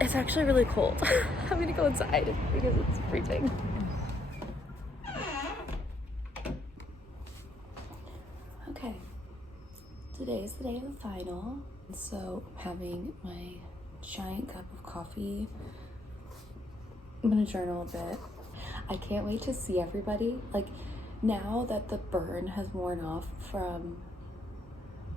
It's actually really cold. I'm gonna go inside because it's freezing. Okay, today is the day of the final. So I'm having my giant cup of coffee. I'm gonna journal a bit. I can't wait to see everybody. Like, now that the burn has worn off from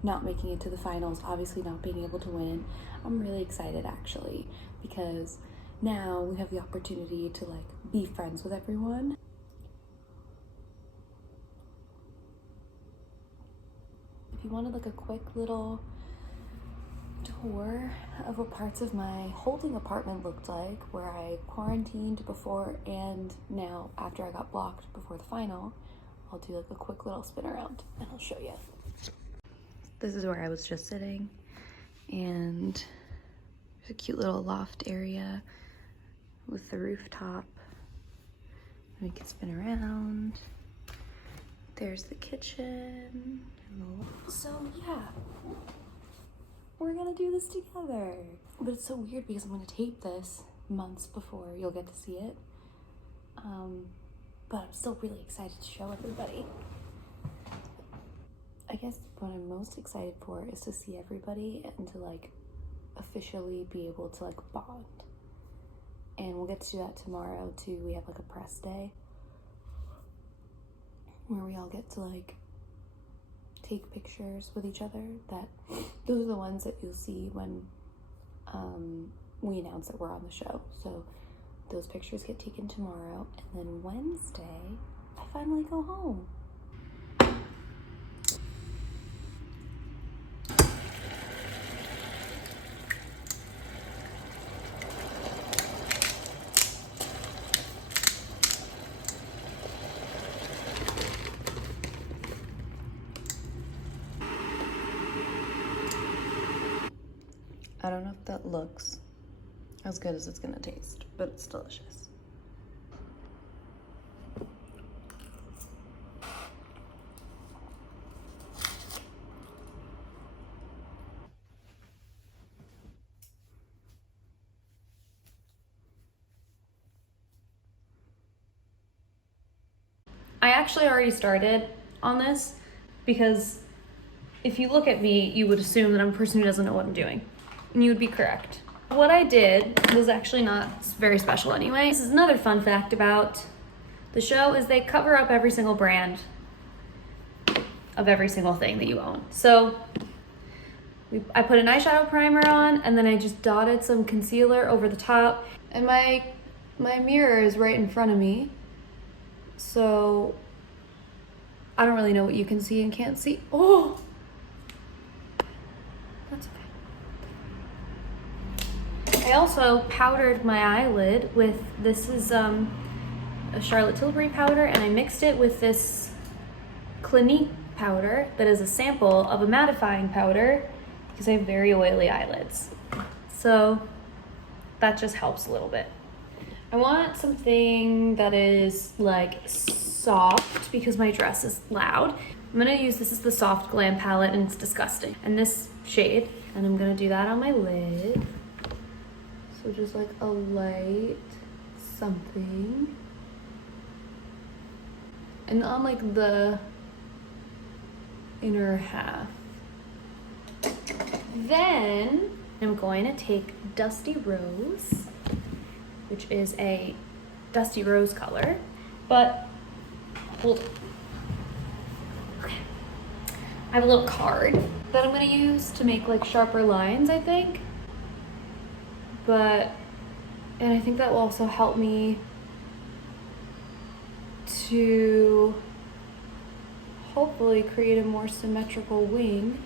not making it to the finals, obviously not being able to win, I'm really excited actually, because now we have the opportunity to like be friends with everyone. If you wanted like a quick little tour of what parts of my holding apartment looked like, where I quarantined before and now after I got blocked before the final, I'll do like a quick little spin around and I'll show you. This is where I was just sitting, and there's a cute little loft area with the rooftop. We can spin around. There's the kitchen. So yeah, we're gonna do this together. But it's so weird because I'm gonna tape this months before you'll get to see it. But I'm still really excited to show everybody. I guess what I'm most excited for is to see everybody and to like officially be able to like bond. And we'll get to do that tomorrow too. We have like a press day where we all get to like take pictures with each other. Those are the ones that you'll see when we announce that we're on the show. So those pictures get taken tomorrow, and then Wednesday I finally go home. I don't know if that looks as good as it's gonna taste, but it's delicious. I actually already started on this because if you look at me, you would assume that I'm a person who doesn't know what I'm doing. And you would be correct. What I did was actually not very special anyway. This is another fun fact about the show, is they cover up every single brand of every single thing that you own. So I put an eyeshadow primer on, and then I just dotted some concealer over the top. And my mirror is right in front of me. So I don't really know what you can see and can't see. Oh, that's okay. I also powdered my eyelid with, this is a Charlotte Tilbury powder, and I mixed it with this Clinique powder that is a sample of a mattifying powder because I have very oily eyelids. So that just helps a little bit. I want something that is like soft because my dress is loud. I'm gonna use, this is the Soft Glam palette, and it's disgusting. And this shade, and I'm gonna do that on my lid. So just like a light something. And on like the inner half. Then I'm going to take Dusty Rose, which is a dusty rose color, but hold on. Okay. I have a little card that I'm gonna use to make like sharper lines, I think. And I think that will also help me to hopefully create a more symmetrical wing.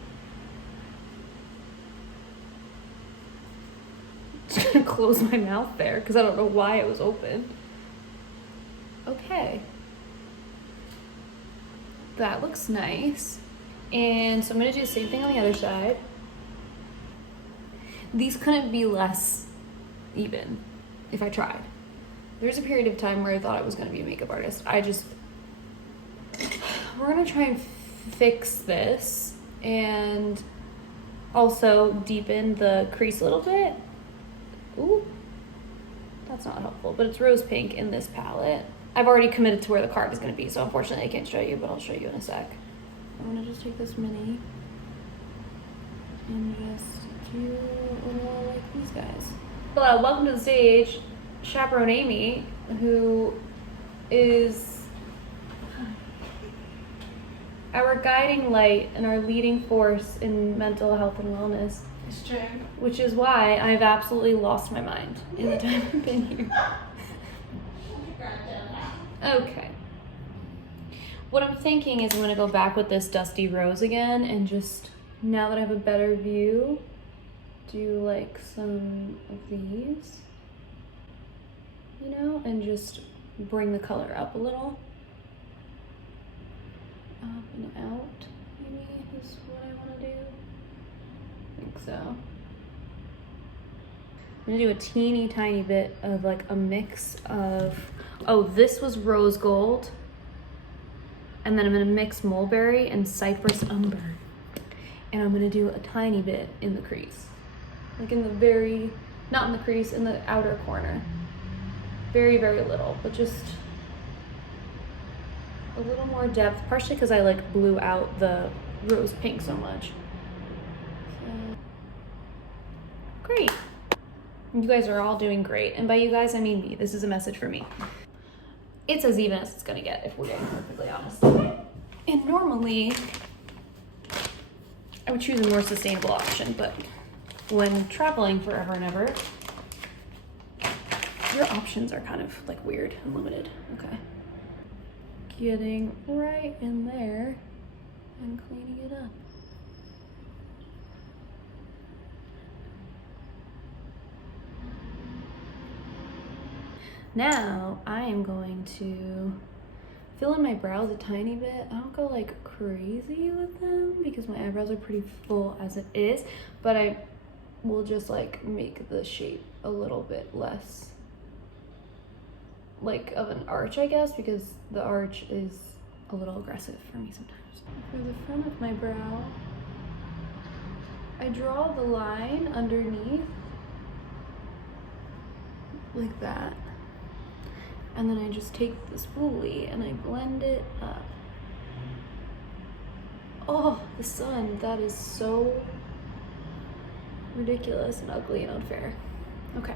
Just gonna close my mouth there because I don't know why it was open. Okay. That looks nice. And so I'm gonna do the same thing on the other side. These couldn't be less even if I tried. There's a period of time where I thought I was gonna be a makeup artist. We're gonna try and fix this and also deepen the crease a little bit. Ooh, that's not helpful, but it's rose pink in this palette. I've already committed to where the card is gonna be, so unfortunately I can't show you, but I'll show you in a sec. I'm gonna just take this mini and just do a little like these guys. Hello, welcome to the stage, Chaperone Amy, who is our guiding light and our leading force in mental health and wellness. It's true. Which is why I've absolutely lost my mind in the time I've been here. Okay. What I'm thinking is I'm gonna go back with this Dusty Rose again and just, now that I have a better view, do like some of these, you know, and just bring the color up a little. Up and out, maybe is what I wanna do. I think so. I'm gonna do a teeny tiny bit of like a mix of, oh, this was rose gold. And then I'm gonna mix mulberry and cypress umber. And I'm gonna do a tiny bit in the crease. Like in the very, not in the crease, in the outer corner. Very, very little, but just a little more depth, partially because I like blew out the rose pink so much. So, great. You guys are all doing great. And by you guys, I mean me. This is a message for me. It's as even as it's gonna get, if we're getting perfectly honest. And normally, I would choose a more sustainable option, but when traveling forever and ever, your options are kind of like weird and limited. Okay. Getting right in there and cleaning it up. Now I am going to fill in my brows a tiny bit. I don't go like crazy with them because my eyebrows are pretty full as it is, but I will just like make the shape a little bit less like of an arch, I guess, because the arch is a little aggressive for me sometimes. For the front of my brow, I draw the line underneath like that. And then I just take the spoolie and I blend it up. Oh, the sun, that is so ridiculous and ugly and unfair. Okay.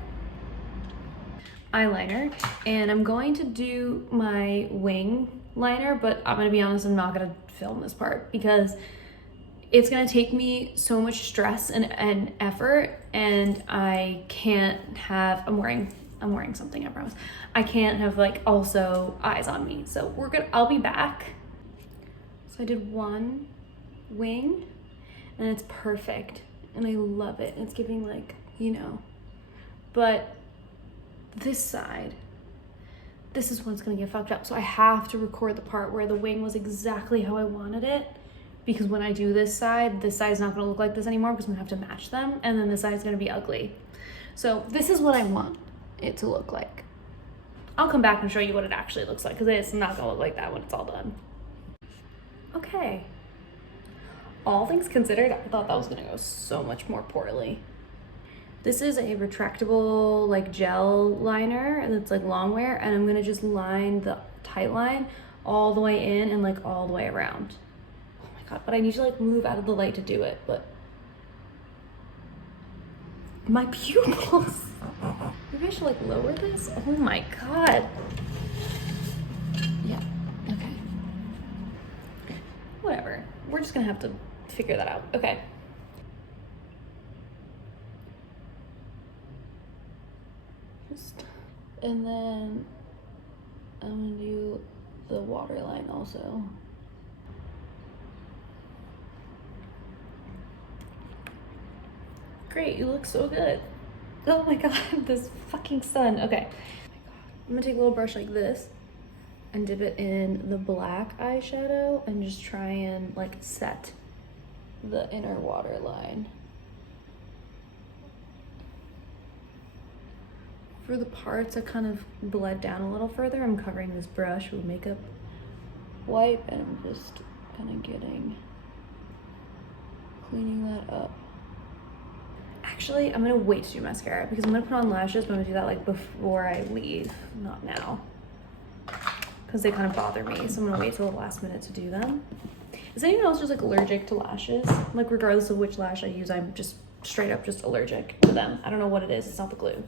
Eyeliner, and I'm going to do my wing liner, but I'm gonna be honest, I'm not gonna film this part because it's gonna take me so much stress and effort, and I can't have, I'm wearing something, I promise. I can't have like also eyes on me. So I'll be back. So I did one wing and it's perfect and I love it. It's giving like, you know, but this side, this is what's gonna get fucked up. So I have to record the part where the wing was exactly how I wanted it, because when I do this side is not gonna look like this anymore because I'm gonna have to match them, and then this side is gonna be ugly. So this is what I want it to look like. I'll come back and show you what it actually looks like because it's not gonna look like that when it's all done. Okay. All things considered, I thought that was gonna go so much more poorly. This is a retractable like gel liner and it's like long wear, and I'm gonna just line the tight line all the way in and like all the way around. Oh my God, but I need to like move out of the light to do it, but my pupils. Maybe I should like lower this? Oh my God. Yeah, okay. Whatever, we're just gonna have to figure that out. Okay. And then I'm gonna do the waterline also. Great, you look so good. Oh my God, this fucking sun. Okay. Oh my God. I'm gonna take a little brush like this and dip it in the black eyeshadow and just try and like set the inner waterline. For the parts that kind of bled down a little further, I'm covering this brush with makeup wipe and I'm just kind of cleaning that up. Actually, Actually, I'm gonna wait to do mascara because I'm gonna put on lashes, but I'm gonna do that like before I leave, not now. Because they kind of bother me, so I'm gonna wait till the last minute to do them. Is anyone else just like allergic to lashes? Like regardless of which lash I use, I'm just straight up just allergic to them. I don't know what it is, it's not the glue.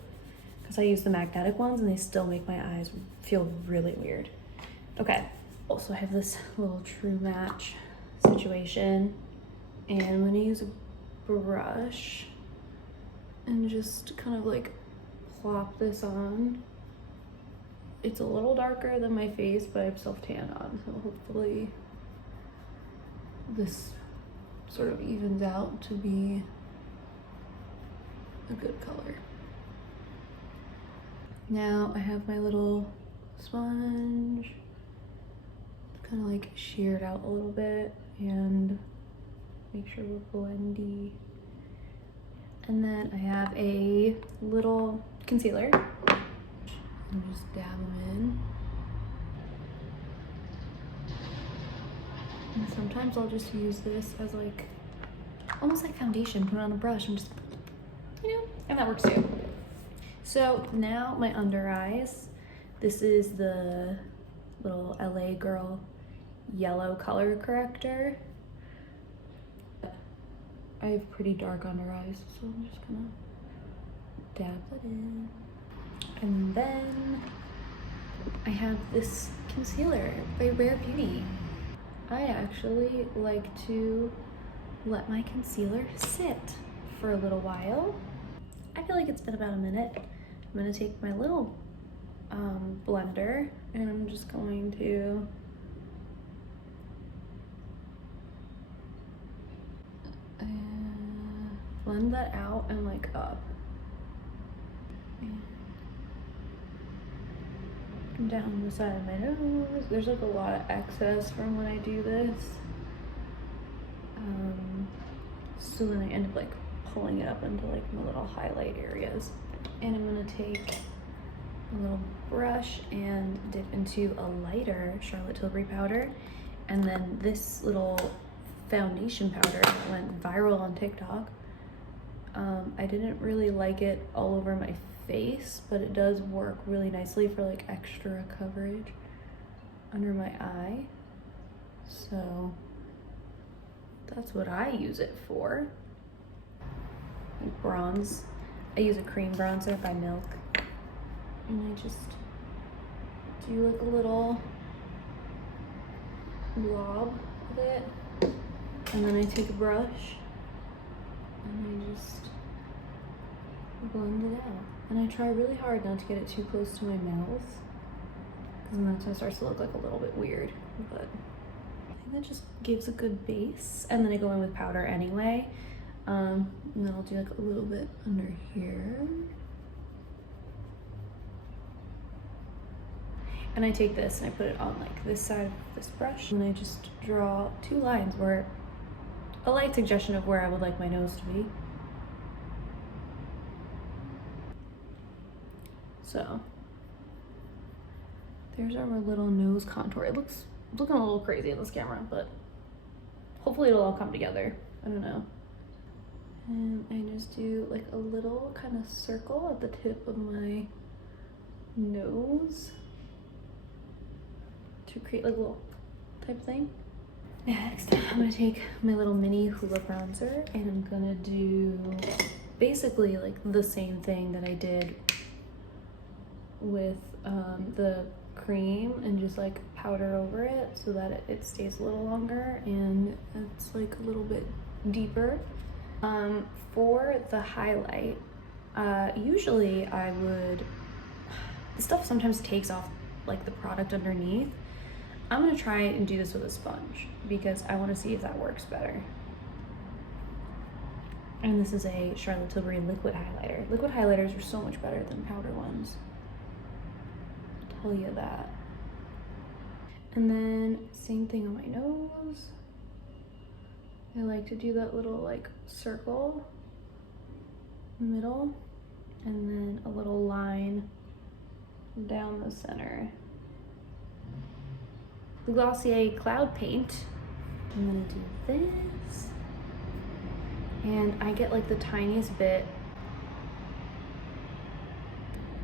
Because I use the magnetic ones and they still make my eyes feel really weird. Okay, also I have this little true match situation. And I'm gonna use a brush and just kind of like plop this on. It's a little darker than my face, but I have self-tan on, so hopefully this sort of evens out to be a good color. Now I have my little sponge, kind of like sheared out a little bit and make sure we're blendy. And then I have a little concealer and just dab them in. And sometimes I'll just use this as like, almost like foundation, put it on a brush and just, you know, and that works too. So now my under eyes, this is the little LA Girl yellow color corrector. I have pretty dark under eyes, so I'm just gonna dab that in. And then I have this concealer by Rare Beauty. I actually like to let my concealer sit for a little while. I feel like it's been about a minute. I'm gonna take my little blender and I'm just going to blend that out and like up. And down the side of my nose. There's like a lot of excess from when I do this. So then I end up like pulling it up into like my little highlight areas. And I'm gonna take a little brush and dip into a lighter Charlotte Tilbury powder. And then this little foundation powder that went viral on TikTok. I didn't really like it all over my face, but it does work really nicely for like extra coverage under my eye. So that's what I use it for. Like bronze. I use a cream bronzer by Milk. And I just do like a little blob of it. And then I take a brush and I just blend it out. And I try really hard not to get it too close to my mouth, because then that's when it starts to look like a little bit weird. But I think that just gives a good base. And then I go in with powder anyway. And then I'll do like a little bit under here. And I take this and I put it on like this side of this brush. And I just draw two lines where, a light suggestion of where I would like my nose to be. So there's our little nose contour. It looks looking a little crazy in this camera, but hopefully it'll all come together. I don't know. And I just do like a little kind of circle at the tip of my nose to create like a little type thing. Next, I'm gonna take my little mini Hoola bronzer and I'm gonna do basically like the same thing that I did with the cream and just like powder over it so that it stays a little longer and it's like a little bit deeper. For the highlight, usually I would, the stuff sometimes takes off like the product underneath. I'm gonna try and do this with a sponge because I wanna see if that works better. And this is a Charlotte Tilbury liquid highlighter. Liquid highlighters are so much better than powder ones. I'll tell you that. And then same thing on my nose. I like to do that little like circle in the middle and then a little line down the center. The Glossier Cloud Paint. I'm gonna do this. And I get like the tiniest bit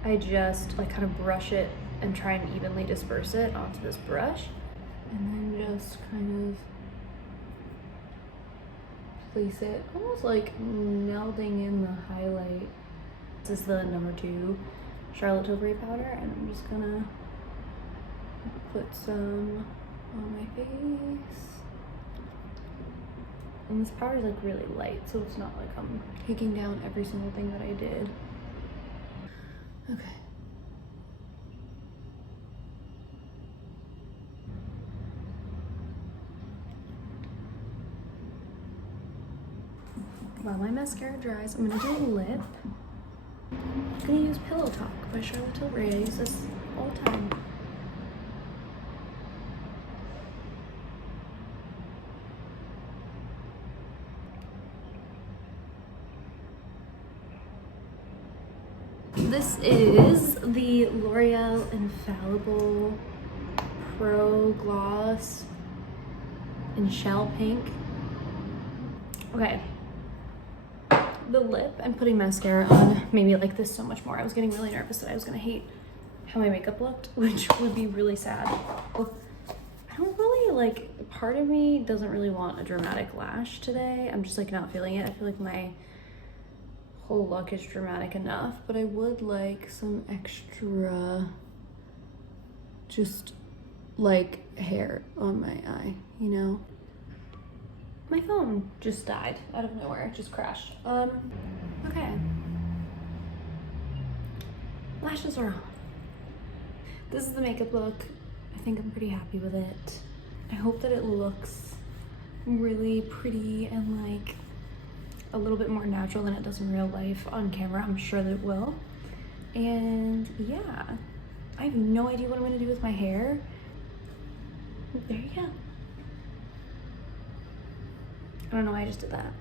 I just like kind of brush it and try and evenly disperse it onto this brush, and then just kind of place it almost like melding in the highlight. This is the number 2 Charlotte Tilbury powder, and I'm just gonna put some on my face. And this powder is like really light, so it's not like I'm taking down every single thing that I did. Okay. While my mascara dries, I'm gonna do a lip. I'm gonna use Pillow Talk by Charlotte Tilbury. I use this all the time. This is the L'Oreal Infallible Pro Gloss in Shell Pink. Okay. The lip and putting mascara on made me like this so much more. I was getting really nervous that I was gonna hate how my makeup looked, which would be really sad. I don't really like, part of me doesn't really want a dramatic lash today. I'm just like not feeling it. I feel like my whole look is dramatic enough, but I would like some extra just like hair on my eye, you know? My phone just died out of nowhere, it just crashed. Okay. Lashes are on. This is the makeup look. I think I'm pretty happy with it. I hope that it looks really pretty and like a little bit more natural than it does in real life on camera. I'm sure that it will. And yeah, I have no idea what I'm gonna do with my hair. There you go. I don't know why I just did that.